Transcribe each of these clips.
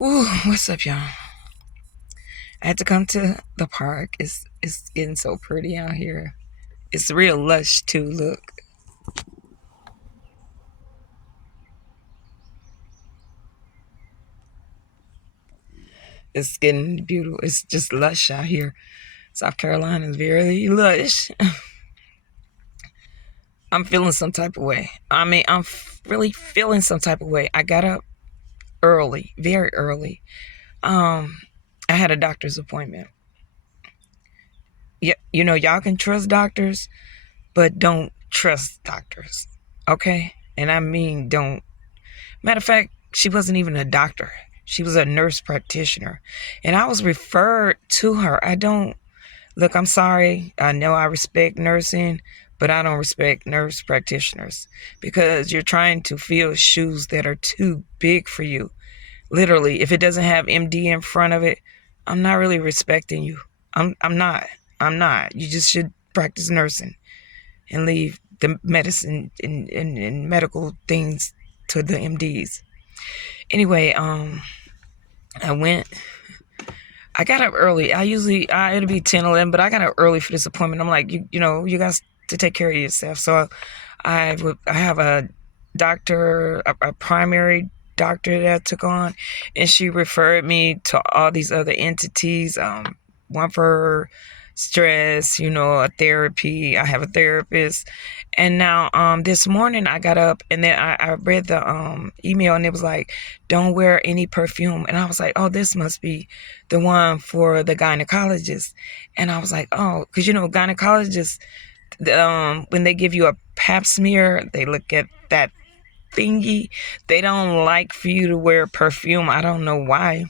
Ooh, what's up, y'all? I had to come to the park. It's getting so pretty out here. It's real lush too. Look, it's getting beautiful. It's just lush out here. South Carolina is very lush. I'm feeling some type of way. I'm really feeling some type of way. I got up early, very early. Um, I had a doctor's appointment. Yeah, y'all can trust doctors, but don't trust doctors. Okay, and I mean don't. Matter of fact, she wasn't even a doctor. She was a nurse practitioner. And I was referred to her. I don't, look, I'm sorry. I know I respect nursing, but I don't respect nurse practitioners because you're trying to fill shoes that are too big for you. Literally, if it doesn't have MD in front of it, I'm not really respecting you. I'm not. I'm not. You just should practice nursing and leave the medicine and medical things to the MDs. Anyway, I went. I got up early. It'll be 10, 11, but I got up early for this appointment. I'm like, you guys to take care of yourself. So I have a doctor, a primary doctor that I took on, and she referred me to all these other entities. One for stress, a therapy. I have a therapist. And now this morning I got up and then I read the email and it was like, don't wear any perfume. And I was like, oh, this must be the one for the gynecologist. And I was like, oh, because gynecologists, when they give you a pap smear, they look at that thingy. They don't like for you to wear perfume. I don't know why.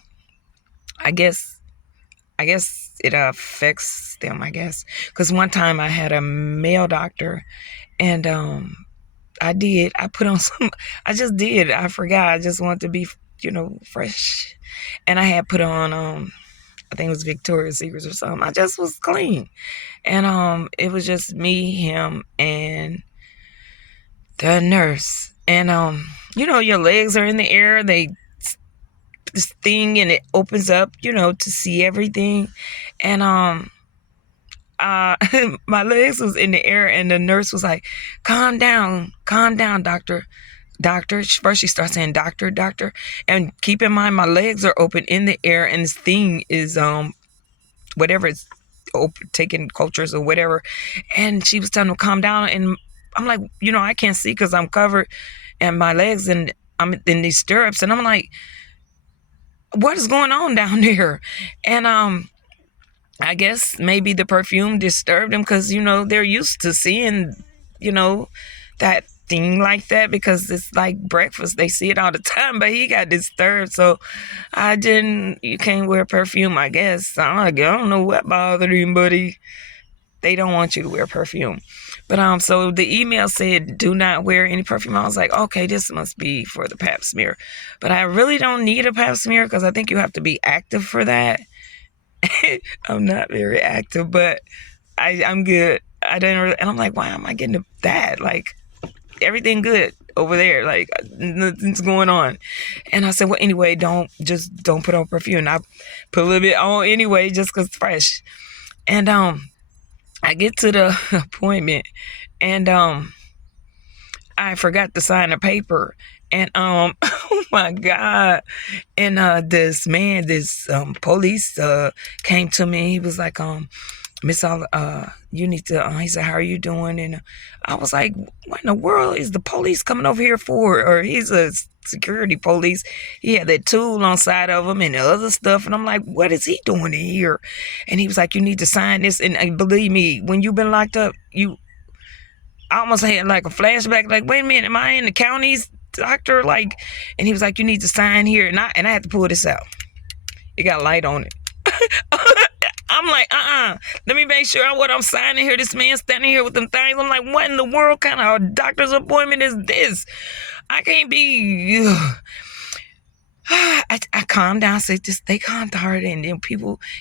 I guess it affects them, I guess. Because one time I had a male doctor and I put on some, I just did. I forgot. I just wanted to be, fresh. And I had put on, I think it was Victoria's Secrets or something. I just was clean. And it was just me, him, and the nurse. And, your legs are in the air. This thing and it opens up, to see everything. And my legs was in the air and the nurse was like, calm down, doctor. First she starts saying doctor, and keep in mind my legs are open in the air and this thing is whatever it's open, taking cultures or whatever. And she was telling him calm down, and I'm like, I can't see because I'm covered and my legs, and I'm in these stirrups, and I'm like, what is going on down there? And I guess maybe the perfume disturbed them because they're used to seeing that thing like that because it's like breakfast. They see it all the time, but he got disturbed. So you can't wear perfume, I guess. I don't know what bothered him, but they don't want you to wear perfume. But so the email said, do not wear any perfume. I was like, okay, this must be for the pap smear. But I really don't need a pap smear because I think you have to be active for that. I'm not very active, but I'm good. I didn't really, and I'm like, why am I getting that? Like, everything good over there. Like, nothing's going on. And I said, well, anyway, don't put on perfume. And I put a little bit on anyway, just because it's fresh. And I get to the appointment and I forgot to sign a paper. And oh my God. And this police came to me. He was like, Miss you need to he said, how are you doing? And I was like, what in the world is the police coming over here for? Or he's a security police. He had that tool on side of him and the other stuff. And I'm like, what is he doing in here? And he was like, you need to sign this. And believe me, when you've been locked up, I almost had like a flashback, like, wait a minute, am I in the county's doctor? Like, and he was like, you need to sign here. And I had to pull this out. It got light on it. I'm like, let me make sure what I'm signing here. This man standing here with them things. I'm like, what in the world kind of doctor's appointment is this? I can't be. I calmed down, said, just stay calm, hard. And then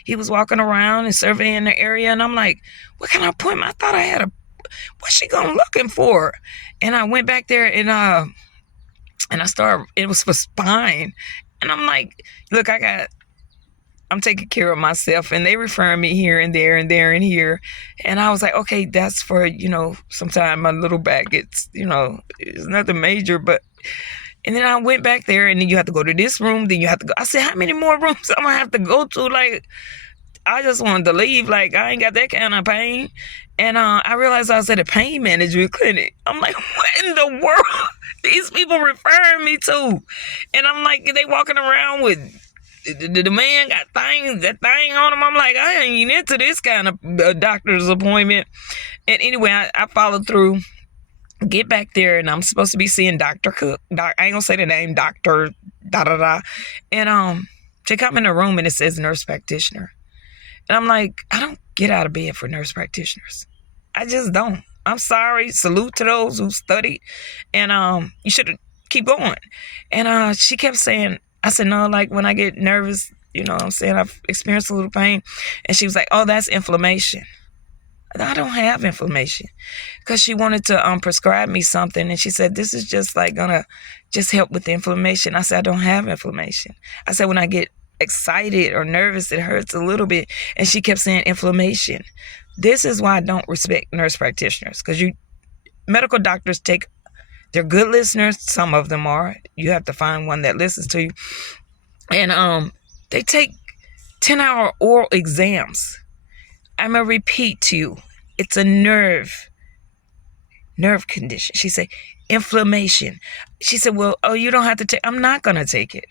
he was walking around and surveying the area. And I'm like, what kind of appointment? I thought I had what's she going looking for? And I went back there and I started, it was for spine. And I'm like, look, I'm taking care of myself, and they refer me here and there and there and here. And I was like, okay, that's for, sometime my little back, it's nothing major, but, and then I went back there, and then you have to go to this room, then you have to go. I said, how many more rooms I'm gonna have to go to? Like, I just wanted to leave. Like, I ain't got that kind of pain. And I realized I was at a pain management clinic. I'm like, what in the world? These people referring me to? And I'm like, they walking around with, the man got that thing on him. I'm like, I ain't into this kind of doctor's appointment. And anyway, I followed through, get back there, and I'm supposed to be seeing Dr. Cook. I ain't gonna say the name, Dr. da-da-da. And they come in the room, and it says nurse practitioner. And I'm like, I don't get out of bed for nurse practitioners. I just don't. I'm sorry. Salute to those who studied. And you should keep going. And she kept saying, I said, no, like when I get nervous, what I'm saying, I've experienced a little pain. And she was like, oh, that's inflammation. I don't have inflammation. Because she wanted to prescribe me something. And she said, this is just like going to just help with the inflammation. I said, I don't have inflammation. I said, when I get excited or nervous, it hurts a little bit. And she kept saying inflammation. This is why I don't respect nurse practitioners. Because medical doctors they're good listeners. Some of them are. You have to find one that listens to you. And they take 10-hour oral exams. I'm going to repeat to you. It's a nerve condition. She said, inflammation. She said, well, you don't have to take, I'm not going to take it.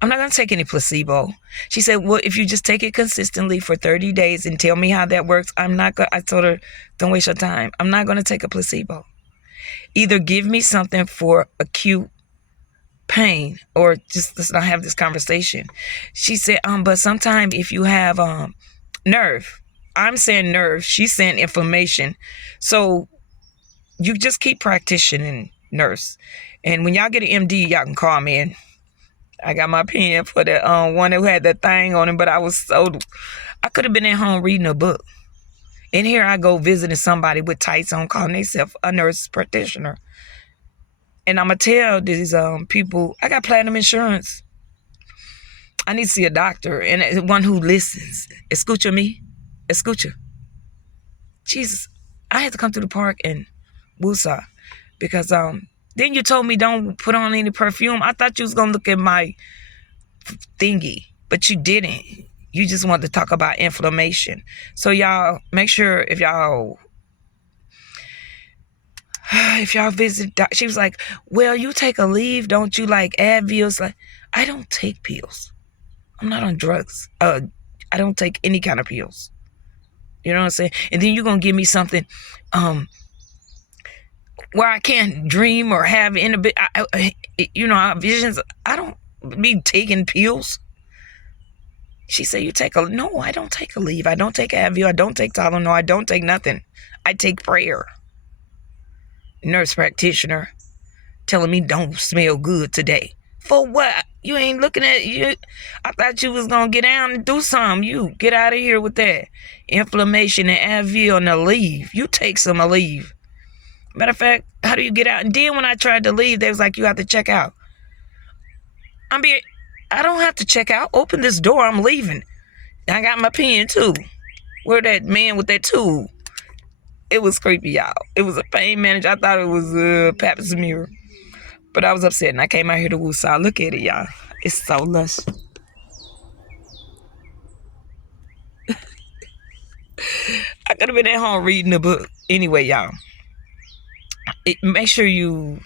I'm not going to take any placebo. She said, well, if you just take it consistently for 30 days and tell me how that works, I told her, don't waste your time. I'm not going to take a placebo. Either give me something for acute pain or just let's not have this conversation. She said, but sometimes if you have nerve, I'm saying nerve, she's saying inflammation. So you just keep practicing, nurse. And when y'all get an MD, y'all can call me. And I got my pen for the one who had that thing on him, but I could have been at home reading a book. And here I go visiting somebody with tights on, calling themselves a nurse practitioner. And I'm going to tell these people, I got platinum insurance. I need to see a doctor, and one who listens. Escucha me. Escucha. Jesus, I had to come to the park in Wusa because then you told me don't put on any perfume. I thought you was going to look at my thingy, but you didn't. You just wanted to talk about inflammation. So y'all, make sure if y'all visit, she was like, well, you take a leave, don't you, like Advil? Like, I don't take pills. I'm not on drugs. I don't take any kind of pills. You know what I'm saying? And then you're going to give me something where I can't dream or have visions. I don't be taking pills. She said, no, I don't take a leave. I don't take Advil. I don't take Tylenol. I don't take nothing. I take prayer. Nurse practitioner telling me don't smell good today. For what? You ain't looking at you. I thought you was going to get down and do something. You get out of here with that. Inflammation and Advil and a leave. You take some leave. Matter of fact, how do you get out? And then when I tried to leave, they was like, you have to check out. I don't have to check out. Open this door. I'm leaving. I got my pen too. Where that man with that tool? It was creepy, y'all. It was a pain manager. I thought it was Pap Smear. But I was upset, and I came out here to Woosah. Look at it, y'all. It's so lush. I could have been at home reading a book. Anyway, y'all. Make sure you,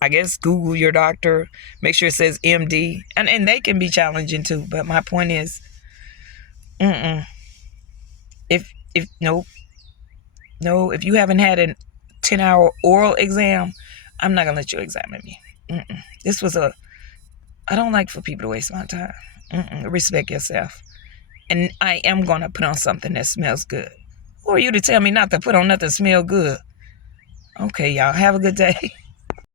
I guess, Google your doctor. Make sure it says MD. And they can be challenging too. But my point is, if you haven't had a 10-hour oral exam, I'm not going to let you examine me. I don't like for people to waste my time. Respect yourself. And I am going to put on something that smells good. Who are you to tell me not to put on nothing that smells good? Okay, y'all. Have a good day.